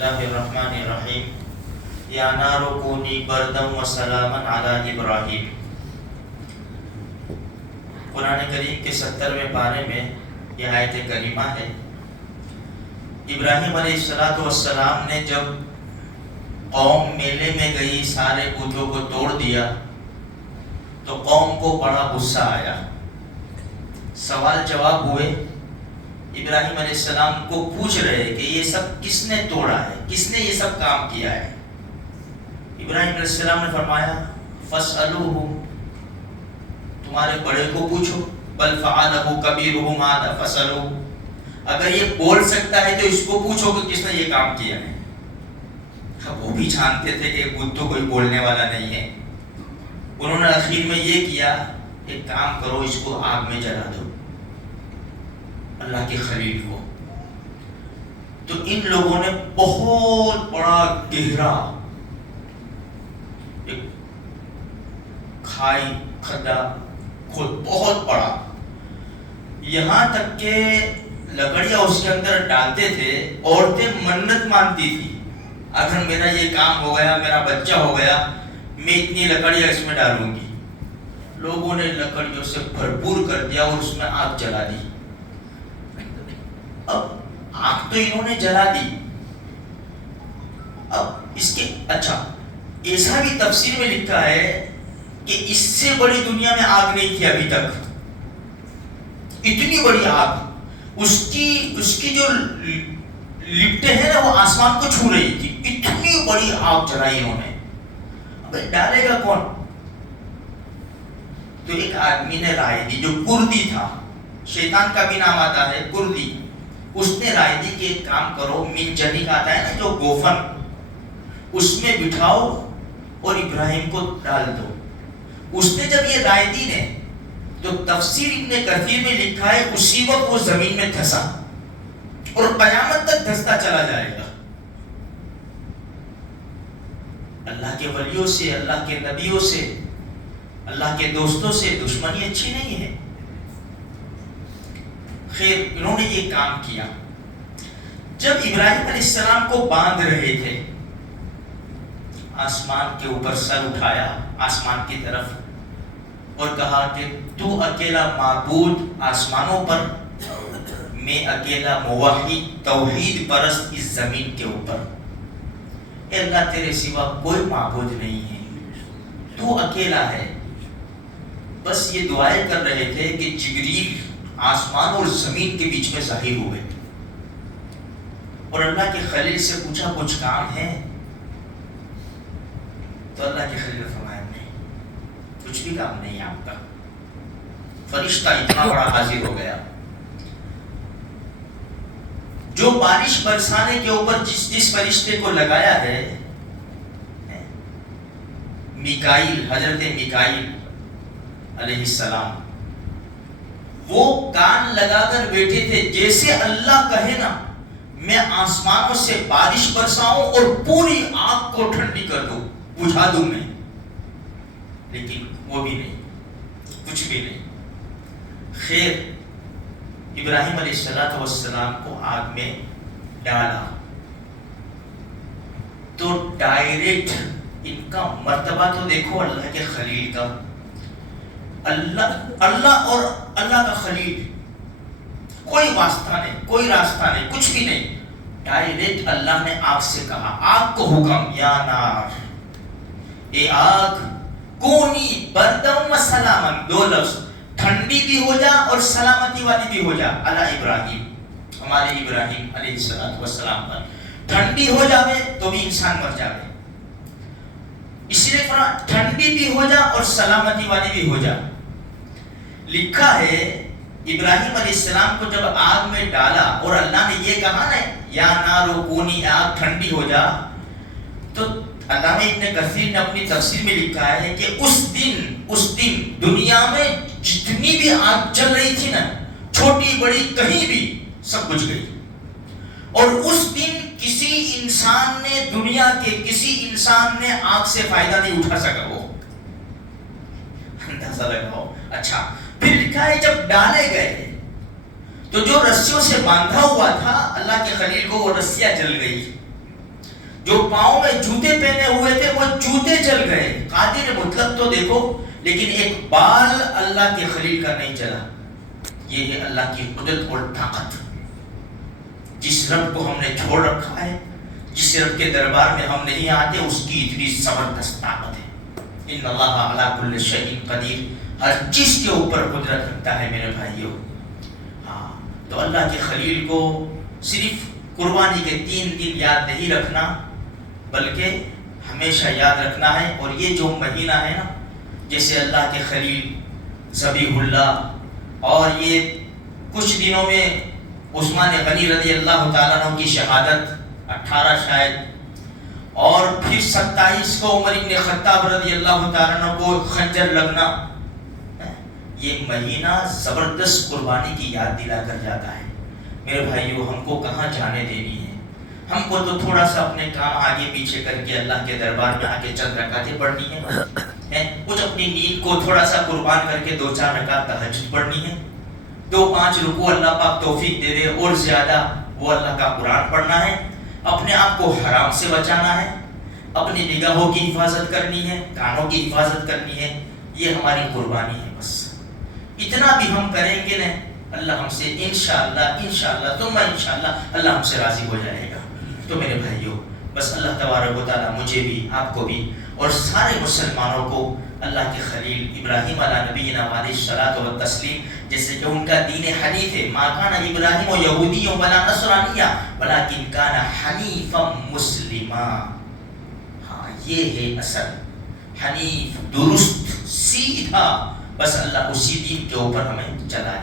اللہ الرحمن الرحیم یا نار کونی بردا و سلاما علی ابراہیم۔ قرآن کریم کے 70ویں پارے میں یہ آیت کریمہ ہے۔ ابراہیم علیہ السلام نے جب قوم میلے میں گئی، سارے بتوں کو توڑ دیا تو قوم کو بڑا غصہ آیا، سوال جواب ہوئے، ابراہیم علیہ السلام کو پوچھ رہے کہ یہ سب کس نے توڑا ہے، کس نے یہ سب کام کیا ہے؟ ابراہیم علیہ السلام نے فرمایا فَاسْأَلُوهُ، تمہارے بڑے کو پوچھو، بل فعلہ کبیرہم ھذا فَاسْأَلُوهُ، اگر یہ بول سکتا ہے تو اس کو پوچھو کہ کس نے یہ کام کیا ہے۔ وہ بھی جانتے تھے کہ بدھ تو کوئی بولنے والا نہیں ہے۔ انہوں نے اخیر میں یہ کیا، ایک کام کرو، اس کو آگ میں جلا دو، اللہ کے خلیل کو۔ تو ان لوگوں نے بہت بڑا گہرا ایک کھائی کھڈا کھود، بہت بڑا، یہاں تک کہ لکڑیاں اس کے اندر ڈالتے تھے۔ عورتیں منت مانتی تھی، اگر میرا یہ کام ہو گیا، میرا بچہ ہو گیا، میں اتنی لکڑیاں اس میں ڈالوں گی۔ لوگوں نے لکڑیوں سے بھرپور کر دیا اور اس میں آگ جلا دی۔ اب آگ تو انہوں نے جلا دی، اب اس کے اچھا ایسا بھی تفسیر میں لکھا ہے کہ اس سے بڑی دنیا میں آگ نہیں تھی ابھی تک، اتنی بڑی آگ، اس کی جو لپٹیں ہیں نا وہ آسمان کو چھو رہی تھی، اتنی بڑی آگ جلائی انہوں نے۔ اب ڈالے گا کون؟ تو ایک آدمی نے رائے دی جو کردی تھا، شیطان کا بھی نام آتا ہے کردی، اس نے رائے دی کہ ایک کام کرو، منجنی کا آتا ہے نا جو گوفن، اس میں بٹھاؤ اور ابراہیم کو ڈال دو۔ اس نے جب یہ رائے دی نے تو تفسیر ابن کثیر میں لکھا ہے اسی وقت وہ زمین میں دھسا اور قیامت تک دھستا چلا جائے گا۔ اللہ کے ولیوں سے، اللہ کے نبیوں سے، اللہ کے دوستوں سے دشمنی اچھی نہیں ہے۔ خیر، انہوں نے یہ کام کیا۔ جب ابراہیم علیہ السلام کو باندھ رہے تھے، آسمان کے اوپر سر اٹھایا آسمان کی طرف اور کہا کہ تو اکیلا معبود آسمانوں پر، میں اکیلا موحد توحید پرست اس زمین کے اوپر، اے اللہ تیرے سوا کوئی معبود نہیں ہے، تو اکیلا ہے۔ بس یہ دعائیں کر رہے تھے کہ جبریل آسمان اور زمین کے بیچ میں ظاہر ہوئے اور اللہ کے خلیل سے پوچھا کچھ کام ہے؟ تو اللہ کے خلیل نے فرمایا نہیں، کچھ بھی کام نہیں ہے آپ کا۔ فرشتہ اتنا بڑا حاضر ہو گیا جو بارش برسانے کے اوپر جس فرشتے کو لگایا ہے، میکائیل، حضرت میکائیل علیہ السلام، وہ کان لگا کر بیٹھے تھے، جیسے اللہ کہے نا میں آسمانوں سے بارش برساؤں اور پوری آگ کو ٹھنڈی کر دوں، بجھا دوں میں، لیکن وہ بھی نہیں، کچھ بھی نہیں۔ خیر، ابراہیم علیہ السلام کو آگ میں ڈالا تو ڈائریکٹ ان کا مرتبہ تو دیکھو اللہ کے خلیل کا، اللہ اور اللہ کا خلیل، کوئی واسطہ نہیں، کوئی راستہ نہیں، کچھ بھی نہیں، ڈائریکٹ اللہ نے آگ سے کہا، آگ کو حکم، یا نار، اے آگ، کونی بردم و سلامن، دو لفظ، ٹھنڈی بھی ہو جا اور سلامتی والی بھی ہو جا، علی ابراہیم، ہمارے ابراہیم علیہ السلام پر، ٹھنڈی ہو جاوے تو بھی انسان مر جاوے، اس لیے فرمایا ٹھنڈی بھی ہو جا اور سلامتی والی بھی ہو جا۔ لکھا ہے ابراہیم علیہ السلام کو جب آگ میں ڈالا اور اللہ نے یہ کہا نا یا نار کونی، آگ ٹھنڈی ہو جا، تو علامہ ابن کثیر نے اپنی تفسیر میں لکھا ہے کہ اس دن دنیا میں جتنی بھی آگ چل رہی تھی نا، چھوٹی بڑی کہیں بھی، سب بجھ گئی، اور اس دن دنیا کے کسی انسان نے آگ سے فائدہ نہیں اٹھا سکا۔ وہ اندازہ لگاؤ۔ اچھا، پھر لکھا ہے جب ڈالے گئے تو جو رسیوں سے باندھا ہوا تھا اللہ کے خلیل کو، وہ رسیاں جل گئی، جو پاؤں میں جوتے پہنے ہوئے تھے وہ جوتے جل گئے. قادر مطلق تو دیکھو لیکن ایک بال اللہ کے خلیل کا نہیں چلا. یہ ہے اللہ کی قدرت اور طاقت. جس رب کو ہم نے چھوڑ رکھا ہے, جس رب کے دربار میں ہم نہیں آتے, اس کی اتنی زبردست طاقت ہے. ان اللہ علی کل شیء قدیر, ہر چیز کے اوپر قدرت رکھتا ہے میرے بھائیوں. ہاں تو اللہ کے خلیل کو صرف قربانی کے 3 دن یاد نہیں رکھنا بلکہ ہمیشہ یاد رکھنا ہے. اور یہ جو مہینہ ہے نا, جیسے اللہ کے خلیل ذبیح اللہ, اور یہ کچھ دنوں میں عثمان غنی رضی اللہ تعالیٰ عنہ کی شہادت 18 شاید, اور پھر 27 کو عمر ابن خطاب رضی اللہ تعالیٰ عنہ کو خنجر لگنا. یہ مہینہ زبردست قربانی کی یاد دلا کر جاتا ہے. میرے بھائیوں ہم کو کہاں جانے دینی ہے؟ ہم کو تو تھوڑا سا اپنے کام آگے پیچھے کر کے اللہ کے دربار میں آگے چند رکعتیں پڑھنی ہے, کچھ اپنی نیند کو تھوڑا سا قربان کر کے 2-4 رکعت تہجد پڑھنی ہے, 2-5 رکوع اللہ پاک توفیق دے دے اور زیادہ وہ اللہ کا قرآن پڑھنا ہے, اپنے آپ کو حرام سے بچانا ہے, اپنی نگاہوں کی حفاظت کرنی ہے, کانوں کی حفاظت کرنی ہے. یہ ہماری قربانی ہے. بس اتنا بھی ہم کریں گے نا, اللہ ہم سے انشاءاللہ ثم انشاءاللہ اللہ ہم سے راضی ہو جائے گا. تو میرے بھائیوں بس اللہ تبارک و تعالیٰ مجھے بھی, آپ کو بھی اور سارے مسلمانوں کو اللہ کے خلیل ابراہیم علیہ نبینا علیہ الصلوۃ والتسلیم, جیسے کہ ان کا دین حنیف ہے, ما کان ابراہیم یہودی ولا نصرانی ولکن کان حنیفا مسلما. ہاں یہ ہے اصل حنیف, درست سیدھا. بس اللہ اسی دین کے اوپر ہمیں چلائے.